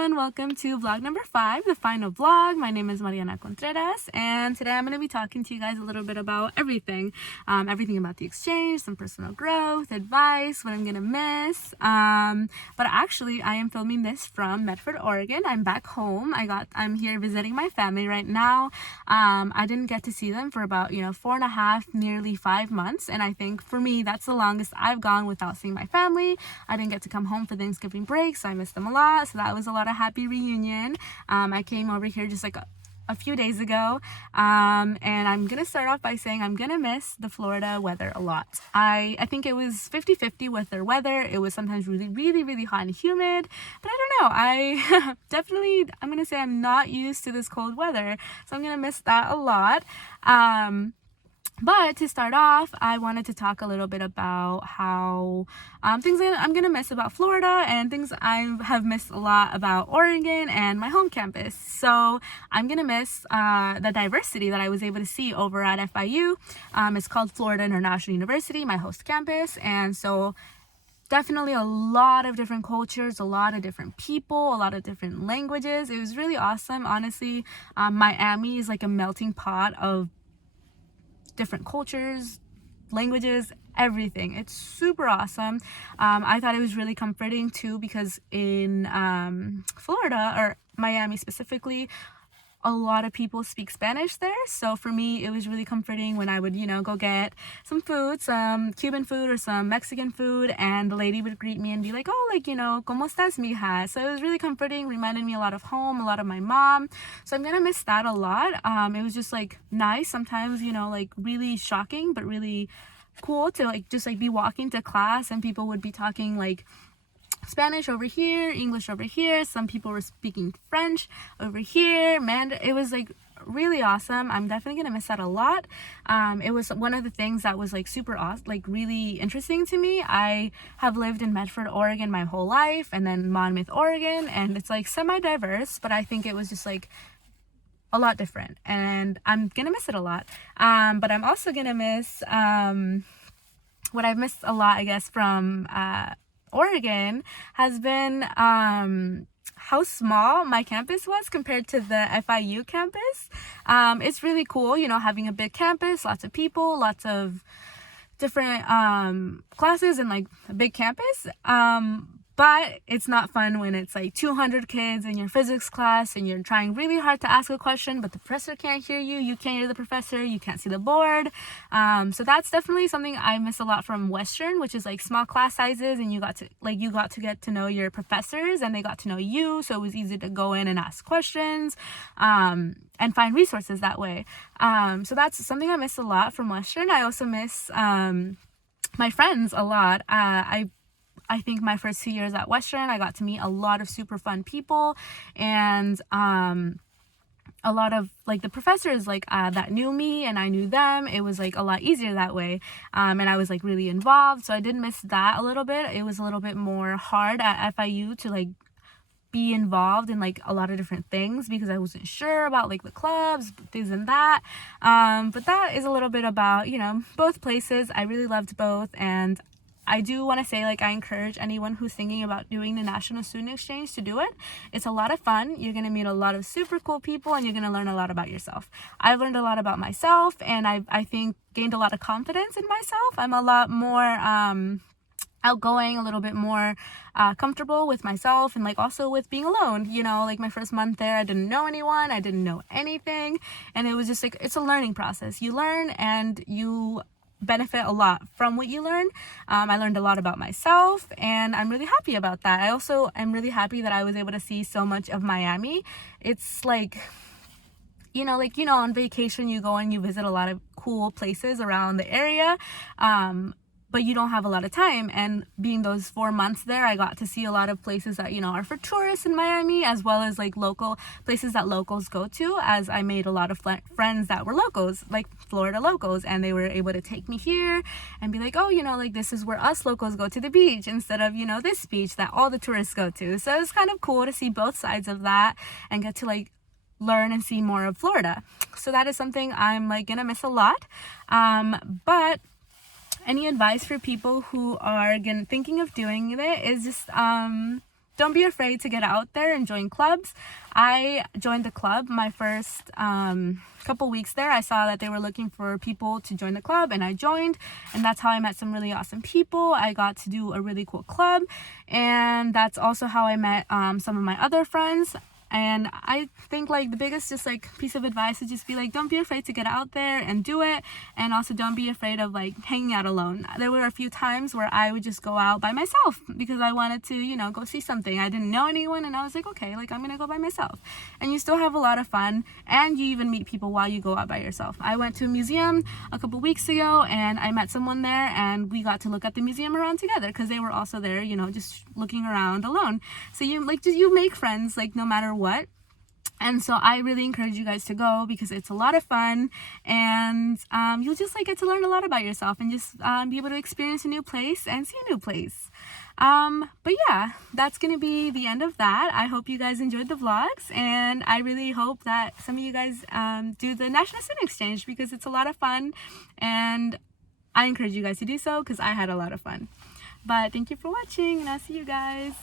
everyone, welcome to vlog number 5, the final vlog. My name is Mariana Contreras, and today I'm going to be talking to you guys a little bit about everything. Everything about the exchange, some personal growth, advice, what I'm going to miss. But actually, I am filming this from Medford, Oregon. I'm back home. I'm here visiting my family right now. I didn't get to see them for about, 4.5, nearly 5 months, and I think for me, that's the longest I've gone without seeing my family. I didn't get to come home for Thanksgiving break, so I missed them a lot. So that was a lot of happy reunion. I came over here just like a few days ago, and I'm gonna start off by saying I'm gonna miss the Florida weather a lot. I think it was 50-50 with their weather. It was sometimes really hot and humid, but I don't know, I definitely, I'm gonna say I'm not used to this cold weather, so I'm gonna miss that a lot. But to start off, I wanted to talk a little bit about how things I'm going to miss about Florida and things I have missed a lot about Oregon and my home campus. So I'm going to miss the diversity that I was able to see over at FIU. It's called Florida International University, my host campus. And so definitely a lot of different cultures, a lot of different people, a lot of different languages. It was really awesome. Honestly, Miami is like a melting pot of different cultures, languages, everything. It's super awesome. I thought it was really comforting too, because in Florida, or Miami specifically, a lot of people speak Spanish there. So for me, it was really comforting when I would, go get some food, some Cuban food or some Mexican food, and the lady would greet me and be like, oh, ¿cómo estás, mija? So it was really comforting, reminded me a lot of home, a lot of my mom. So I'm gonna miss that a lot. It was just nice, sometimes, really shocking, but really cool to just be walking to class and people would be talking Spanish over here, English over here. Some people were speaking French over here. Man, it was really awesome. I'm definitely gonna miss that a lot. It was one of the things that was super awesome, really interesting to me. I have lived in Medford, Oregon my whole life, and then Monmouth, Oregon, and it's semi-diverse, but I think it was just a lot different, and I'm gonna miss it a lot. But I'm also gonna miss what I've missed a lot, I guess, from Oregon has been how small my campus was compared to the FIU campus. It's really cool, having a big campus, lots of people, lots of different classes, and a big campus. But it's not fun when it's 200 kids in your physics class and you're trying really hard to ask a question, but the professor can't hear you, you can't hear the professor, you can't see the board. So that's definitely something I miss a lot from Western, which is small class sizes, and you got to get to know your professors and they got to know you, so it was easy to go in and ask questions and find resources that way. So that's something I miss a lot from Western. I also miss my friends a lot. I think my first 2 years at Western, I got to meet a lot of super fun people, and a lot of the professors that knew me and I knew them. It was a lot easier that way, and I was really involved, so I did miss that a little bit. It was a little bit more hard at FIU to be involved in a lot of different things because I wasn't sure about the clubs, this and that. But that is a little bit about both places. I really loved both, and I do want to say, I encourage anyone who's thinking about doing the National Student Exchange to do it. It's a lot of fun. You're going to meet a lot of super cool people, and you're going to learn a lot about yourself. I've learned a lot about myself, and I think gained a lot of confidence in myself. I'm a lot more outgoing, a little bit more comfortable with myself, and also with being alone. My first month there, I didn't know anyone, I didn't know anything, and it was just it's a learning process. You learn and you benefit a lot from what you learn. I learned a lot about myself, and I'm really happy about that. I also am really happy that I was able to see so much of Miami. It's on vacation you go and you visit a lot of cool places around the area, but you don't have a lot of time. And being those 4 months there, I got to see a lot of places that are for tourists in Miami, as well as local places that locals go to, as I made a lot of friends that were locals, Florida locals, and they were able to take me here and be oh, this is where us locals go to the beach instead of this beach that all the tourists go to. So it's kind of cool to see both sides of that and get to learn and see more of Florida. So that is something I'm gonna miss a lot. But any advice for people who are thinking of doing it is just don't be afraid to get out there and join clubs. I joined the club my first couple weeks there. I saw that they were looking for people to join the club, and I joined, and that's how I met some really awesome people. I got to do a really cool club, and that's also how I met some of my other friends. And I think like the biggest just like piece of advice would just be like, don't be afraid to get out there and do it. And also don't be afraid of like hanging out alone. There were a few times where I would just go out by myself because I wanted to, you know, go see something. I didn't know anyone, and I was like, okay, like I'm gonna go by myself. And you still have a lot of fun, and you even meet people while you go out by yourself. I went to a museum a couple weeks ago, and I met someone there, and we got to look at the museum around together because they were also there, you know, just looking around alone. So you like just you make friends like no matter what. And so I really encourage you guys to go because it's a lot of fun, and you'll just like get to learn a lot about yourself and just be able to experience a new place and see a new place. But yeah, that's gonna be the end of that. I hope you guys enjoyed the vlogs, and I really hope that some of you guys do the National Student Exchange because it's a lot of fun, and I encourage you guys to do so because I had a lot of fun. But thank you for watching, and I'll see you guys.